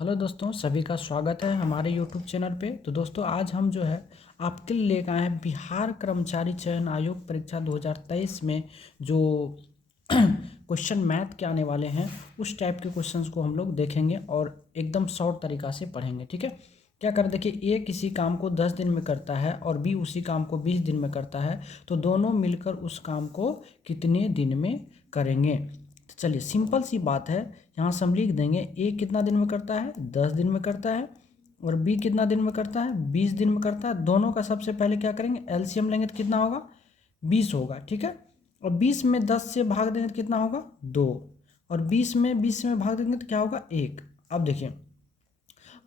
Hello दोस्तों, सभी का स्वागत है हमारे यूट्यूब चैनल पे। तो दोस्तों, आज हम जो है आपके लिए लेकर आए हैं बिहार कर्मचारी चयन आयोग परीक्षा 2023 में जो क्वेश्चन मैथ के आने वाले हैं, उस टाइप के क्वेश्चंस को हम लोग देखेंगे और एकदम शॉर्ट तरीक़ा से पढ़ेंगे। ठीक है, क्या कर देखिए, ए किसी काम को 10 दिन में करता है और बी उसी काम को 20 दिन में करता है, तो दोनों मिलकर उस काम को कितने दिन में करेंगे। तो चलिए, सिंपल सी बात है, यहाँ से हम लिख देंगे ए कितना दिन में करता है, 10 दिन में करता है, और बी कितना दिन में करता है, 20 दिन में करता है। दोनों का सबसे पहले क्या करेंगे, एलसीएम लेंगे तो कितना होगा, 20 होगा। ठीक है, और 20 में 10 से भाग देंगे तो कितना होगा, 2, और 20 में भाग देंगे तो क्या होगा, 1। अब देखिए,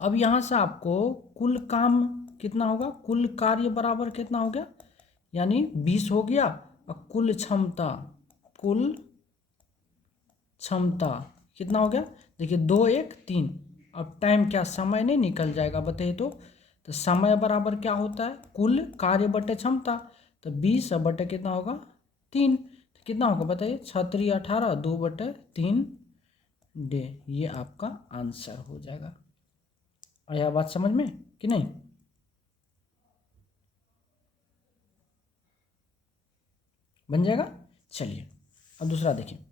अब यहाँ से आपको कुल काम कितना होगा, कुल कार्य बराबर कितना हो गया, यानी 20 हो गया, और कुल क्षमता कितना हो गया, देखिए 2 1 3। अब टाइम क्या, समय नहीं निकल जाएगा बताइए। तो समय बराबर क्या होता है, कुल कार्य बटे क्षमता। तो 20 बटे कितना होगा, 3। तो कितना होगा बताइए, 6 18, 2 बटे 3 डे। ये आपका आंसर हो जाएगा। आया बात समझ में कि नहीं। बन जाएगा। चलिए, अब दूसरा देखिए।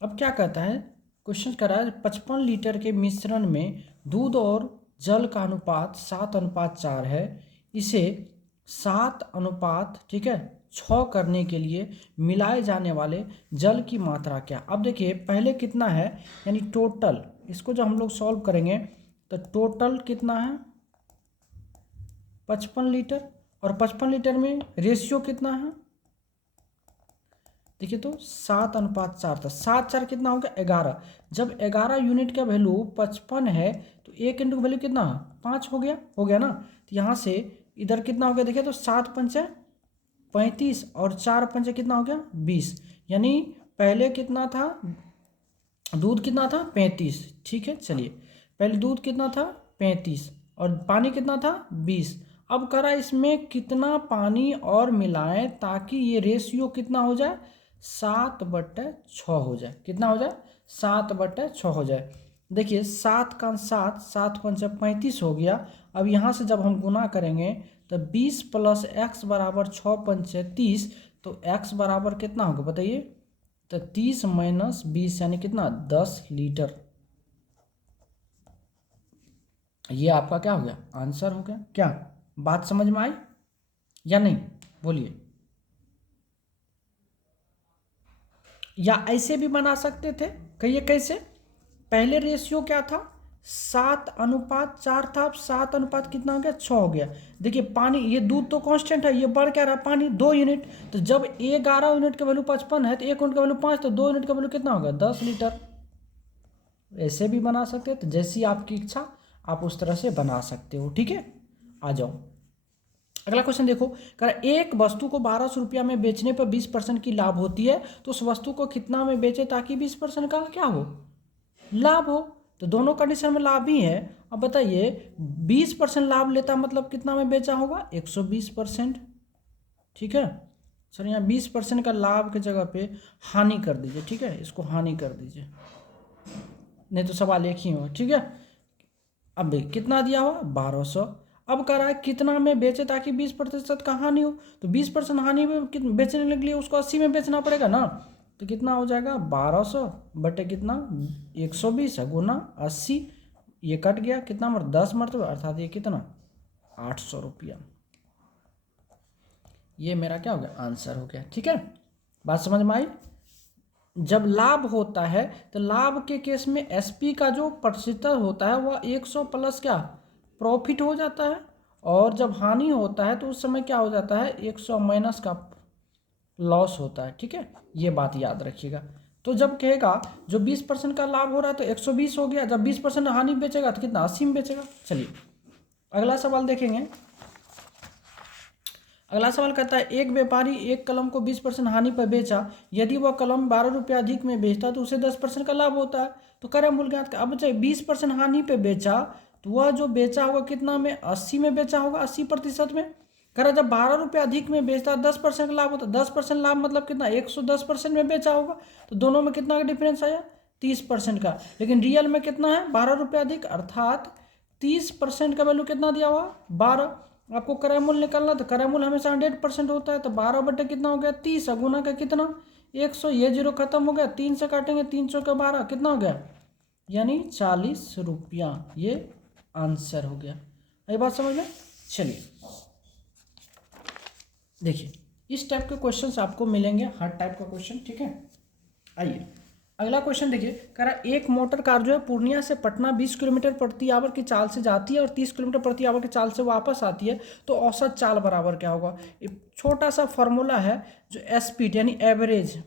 अब क्या कहता है, क्वेश्चन कर रहा है 55 लीटर के मिश्रण में दूध और जल का अनुपात 7:4 है। इसे 7:, ठीक है, 6 करने के लिए मिलाए जाने वाले जल की मात्रा क्या। अब देखिए, पहले कितना है, यानी टोटल, इसको जब हम लोग सॉल्व करेंगे तो टोटल कितना है, 55 लीटर, और 55 लीटर में रेशियो कितना है, देखिए तो 7:4 था। 7 4 कितना हो गया, 11। जब 11 यूनिट का वैल्यू 55 है तो 1 इंटू का वैल्यू कितना, 5 हो गया ना। तो यहाँ से इधर कितना हो गया, देखिए तो 7 पंचे 35 और 4 पंचे कितना हो गया, 20। यानी पहले कितना था, दूध कितना था, 35। ठीक है, चलिए, पहले दूध कितना था, 35, और पानी कितना था, 20। अब करा इसमें कितना पानी और मिलाएं ताकि ये रेशियो कितना हो जाए, 7/6 हो जाए। कितना हो जाए, 7/6 हो जाए। देखिए, 7 का 7, 7 पंचे 35 हो गया। अब यहाँ से जब हम गुना करेंगे तो 20 + x बराबर 6 पंचे 30, तो x बराबर कितना होगा बताइए, तो 30 - 20 यानी कितना, 10 लीटर। ये आपका क्या हो गया, आंसर हो गया। क्या बात समझ में आई या नहीं, बोलिए। या ऐसे भी बना सकते थे, कहिए कैसे। पहले रेशियो क्या था, 7:4 था। अब 7 कितना हो गया, 6 हो गया। देखिए, पानी, ये दूध तो कांस्टेंट है, ये बढ़ क्या रहा, पानी 2 यूनिट। तो जब 11 यूनिट का वैल्यू 55 है तो 1 यूनिट का वैल्यू 5, तो 2 यूनिट का वैल्यू कितना होगा, 10 लीटर। ऐसे भी बना सकते हैं, तो जैसी आपकी इच्छा आप उस तरह से बना सकते हो। ठीक है, आ जाओ अगला क्वेश्चन देखो। कह रहा एक वस्तु को 1200 रुपया में बेचने पर 20% की लाभ होती है, तो उस वस्तु को कितना में बेचे ताकि 20% का क्या हो, लाभ हो। तो दोनों कंडीशन में लाभ ही है। अब बताइए, 20% लाभ लेता मतलब कितना में बेचा होगा, 120%। ठीक है सर, यहाँ 20% का लाभ की जगह पे हानि कर दीजिए। ठीक है, इसको हानि कर दीजिए, नहीं तो सवाल एक ही हो। ठीक है, अब कितना दिया हुआ, 1200। अब कह रहा है कितना में बेचे ताकि 20% का हानि हो, तो 20% हानि में बेचने के लिए उसको 80 में बेचना पड़ेगा ना। तो कितना हो जाएगा, 1200 बटे कितना, 120 गुना 80। ये कट गया, कितना 10 मरतबा, अर्थात ये कितना, 800 रुपया। ये मेरा क्या हो गया, आंसर हो गया। ठीक है, बात समझ में आई। जब लाभ होता है तो लाभ के केस में एसपी का जो प्रतिशत होता है वह 100 प्लस क्या, प्रॉफिट हो जाता है। और जब हानि होता है तो उस समय क्या हो जाता है, 100 माइनस का लॉस होता है। ठीक है, ये बात याद रखिएगा। तो जब कहेगा जो 20% का लाभ हो रहा है तो 120 हो गया, जब 20% हानि बेचेगा तो कितना, 80 में बेचेगा। चलिए अगला सवाल देखेंगे। अगला सवाल कहता है एक व्यापारी एक कलम को 20% हानि पर बेचा, यदि वह कलम 12 रुपये अधिक में बेचता तो उसे 10% का लाभ होता है। तो कह रहा है मूल ज्ञात। अब चाहे 20% हानि पे बेचा तो वह जो बेचा होगा कितना में, 80 में बेचा होगा, 80% में। कह रहा जब 12 रुपये अधिक में बेचता 10% का लाभ होता है। 10% लाभ मतलब कितना, 110% में बेचा होगा। तो दोनों में कितना का डिफरेंस आया, 30% का, लेकिन रियल में कितना है 12 रुपये अधिक, अर्थात 30% का वैल्यू कितना दिया हुआ 12। आपको क्रय मूल्य निकालना, तो क्रय मूल्य हमेशा 100% होता है, तो 12 बटे कितना हो गया 30, गुना का कितना 100, ये जीरो खत्म हो गया, 3 से काटेंगे 300 का 12 कितना हो गया, यानी 40 रुपया। ये आंसर हो गया। ये बात समझ में। चलिए देखिए इस टाइप के क्वेश्चंस आपको मिलेंगे, हर टाइप का क्वेश्चन, ठीक है। आइए अगला क्वेश्चन देखिए, कह रहा एक मोटर कार जो है पूर्णिया से पटना 20 किलोमीटर प्रति आवर की चाल से जाती है और 30 किलोमीटर प्रति आवर की चाल से वापस आती है, तो औसत चाल बराबर क्या होगा। एक छोटा सा फॉर्मूला है जो स्पीड यानी एवरेज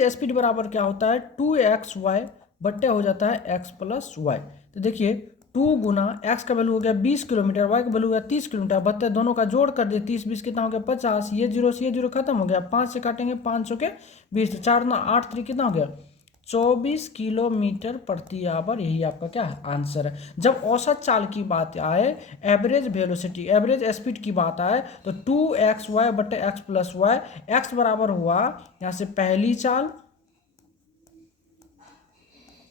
स्पीड बराबर क्या होता है 2xy बट्टे हो जाता है x प्लस वाई। तो देखिए 2 गुना x का वैल्यू हो गया 20 किलोमीटर, y का वैल्यू हो गया 30 किलोमीटर, बत्ते दोनों का जोड़ कर दिए 30 20 कितना हो गया 50, ये जीरो से ये जीरो खत्म हो गया, 5 से काटेंगे 500 के 20, तो 4 9 8 3 कितना हो गया 24 किलोमीटर प्रति आवर। यही आपका क्या है आंसर है। जब औसत चाल की बात आए, एवरेज वेलोसिटी एवरेज स्पीड की बात आए, तो 2xy बटे x प्लस वाई, एक्स बराबर हुआ यहाँ से पहली चाल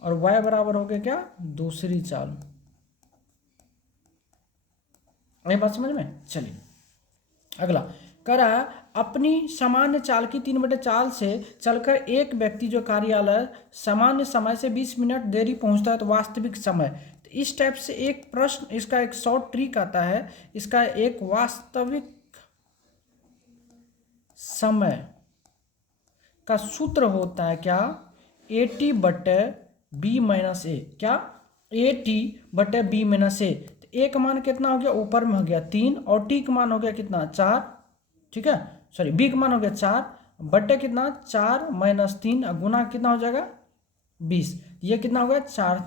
और y बराबर हो गया क्या दूसरी चाल। ये बात समझ में। चलिए अगला कह रहा है अपनी सामान्य चाल की 3/4 से चलकर एक व्यक्ति जो कार्यालय सामान्य समय से 20 मिनट देरी पहुंचता है, तो वास्तविक समय। तो इस टाइप से एक प्रश्न, इसका एक शॉर्ट ट्रिक आता है, इसका एक वास्तविक समय का सूत्र होता है क्या AT बटे B माइनस ए, क्या AT बटे B माइनस ए। ए का मान कितना हो गया ऊपर में हो गया 3 और टी का मान हो गया कितना 4, ठीक है, सॉरी बी का मान हो गया 4 बटे कितना 4 माइनस 3 गुना कितना हो जाएगा 20, ये कितना हो गया 4,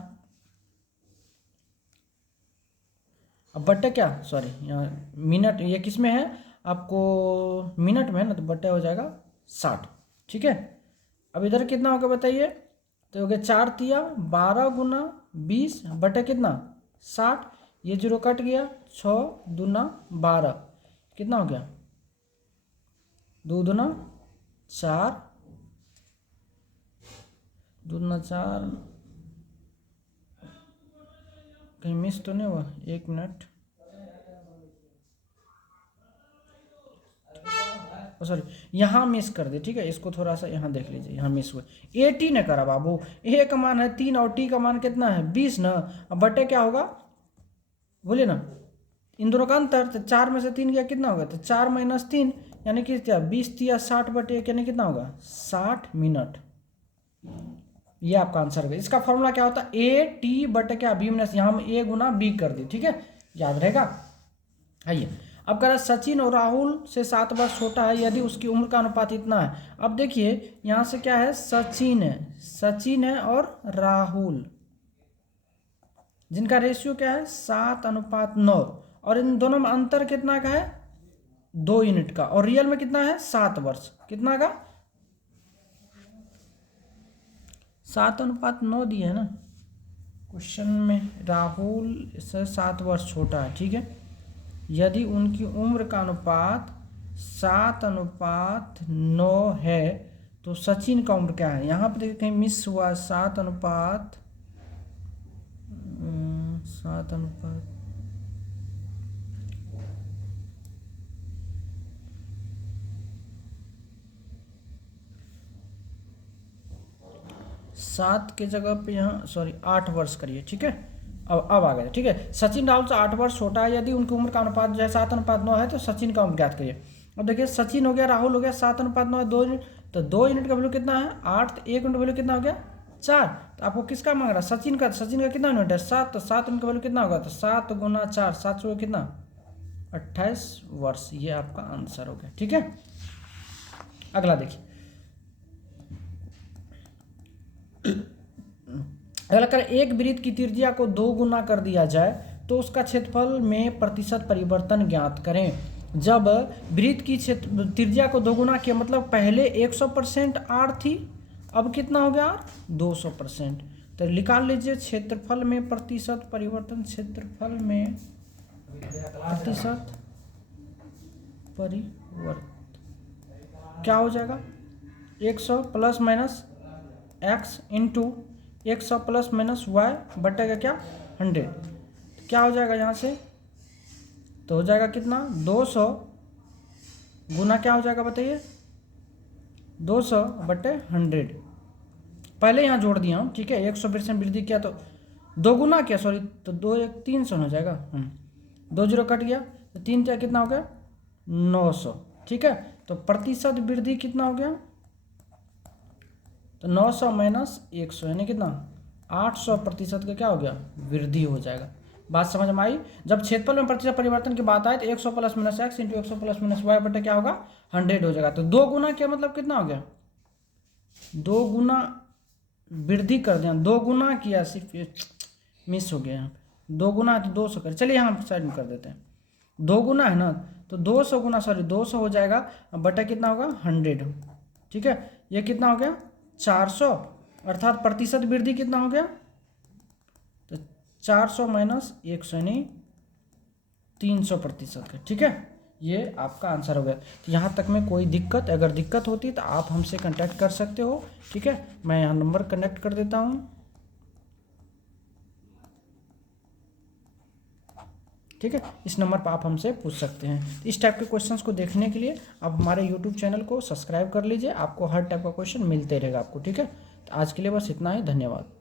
अब बटे क्या सॉरी यहाँ मिनट, ये किस में है आपको मिनट में है ना, तो बटे हो जाएगा 60, ठीक है। अब इधर कितना होगा बताइए, तो हो गया 4 तिया 12 गुना 20 बटे कितना 60, ये जीरो कट गया 6 दूना 12 कितना हो गया 2 दूना 4 दूना 4, कहीं मिस तो नहीं हुआ, 1 मिनट, सॉरी यहाँ मिस कर दे, ठीक है, इसको थोड़ा सा यहाँ देख लीजिए, यहाँ मिस हुआ 80 ने करा बाबू, ए का मान है 3 और टी का मान कितना है 20 ना, अब बटे क्या होगा बोलिए ना, इन दोनों का अंतर, तो 4 में से 3 गया कितना होगा, तो 4 माइनस 3 यानी कि 20 तिया 60 बटे यानी कितना होगा 60 मिनट। ये आपका आंसर होगा। इसका फॉर्मूला क्या होता है AT बटे क्या बी माइनस, यहाँ हम A गुना B कर दी, ठीक है, याद रहेगा। आइए अब कह रहा सचिन और राहुल से 7 वर्ष छोटा है, यदि उसकी उम्र का अनुपात इतना है। अब देखिए यहाँ से क्या है सचिन है और राहुल, जिनका रेशियो क्या है 7:9, और इन दोनों में अंतर कितना का है 2 यूनिट का, और रियल में कितना है 7 वर्ष, कितना का 7:9 दिए है ना क्वेश्चन में, राहुल से 7 वर्ष छोटा है, ठीक है, यदि उनकी उम्र का अनुपात 7:9 है, तो सचिन का उम्र क्या है, यहाँ पर देखिए कहीं मिस हुआ 7 अनुपात 7 के जगह पे यहाँ सॉरी 8 वर्ष करिए, ठीक है, अब आ गया, ठीक है। सचिन राहुल से 8 वर्ष छोटा है, यदि उनकी उम्र का अनुपात जो है 7:9 है, तो सचिन का उम्र ज्ञात करिए। अब देखिए सचिन हो गया राहुल हो गया 7:9 2 यूनिट, तो 2 यूनिट का वैल्यू कितना है 8, तो 1 यूनिट वैल्यू कितना हो गया 4, तो आपको किसका मांग रहा है सचिन का कितना यूनिट है 7, तो 7 यूनिट का वैल्यू कितना होगा, तो 7 गुना 4 7 से कितना 28 वर्ष, ये आपका आंसर हो गया, ठीक है। अगला देखिए अगर एक वृत्त की त्रिज्या को 2 गुना कर दिया जाए, तो उसका क्षेत्रफल में प्रतिशत परिवर्तन ज्ञात करें। जब वृत्त की त्रिज्या को 2 गुना किया, मतलब पहले 100% आर थी, अब कितना हो गया 200%, तो निकाल लीजिए क्षेत्रफल में प्रतिशत परिवर्तन, क्षेत्रफल में प्रतिशत परिवर्तन, क्या हो जाएगा 100 plus minus x into 100 plus minus y बटेगा क्या 100। क्या हो जाएगा यहाँ से, तो हो जाएगा कितना 200 गुना क्या हो जाएगा बताइए 200 बटे 100। पहले यहाँ जोड़ दिया हूँ, ठीक है, 100% वृद्धि किया तो दो गुना किया, सॉरी, तो 2 1 300 हो जाएगा। 2 जीरो कट गया तो 3 क्या कितना हो गया 900, ठीक है। तो प्रतिशत वृद्धि कितना हो गया, तो 900 माइनस 100 यानी कितना 800% का क्या हो गया वृद्धि हो जाएगा। बात समझ में आई। जब क्षेत्रफल में प्रतिशत परिवर्तन की बात आए तो 100 plus minus x into 100 plus minus Y बटे क्या होगा 100 हो जाएगा। तो 2 गुना क्या मतलब कितना हो गया 2 गुना वृद्धि कर दिया, 2 गुना किया, सिर्फ मिस हो गया यहाँ, 2 गुना है तो 200 कर, चलिए यहाँ साइड में कर देते हैं। 2 गुना है ना तो 200 गुना, सॉरी 200 हो जाएगा, बटा कितना होगा 100, ठीक है। ये कितना हो गया 400, अर्थात प्रतिशत वृद्धि कितना हो गया, तो 400 माइनस 100 यानी 300% का, ठीक है। ये आपका आंसर हो गया। तो यहाँ तक में कोई दिक्कत, अगर दिक्कत होती तो आप हमसे कांटेक्ट कर सकते हो, ठीक है। मैं यहाँ नंबर कनेक्ट कर देता हूँ, ठीक है। इस नंबर पर आप हमसे पूछ सकते हैं। इस टाइप के क्वेश्चंस को देखने के लिए आप हमारे यूट्यूब चैनल को सब्सक्राइब कर लीजिए, आपको हर टाइप का क्वेश्चन मिलते रहेगा आपको, ठीक है। तो आज के लिए बस इतना ही, धन्यवाद।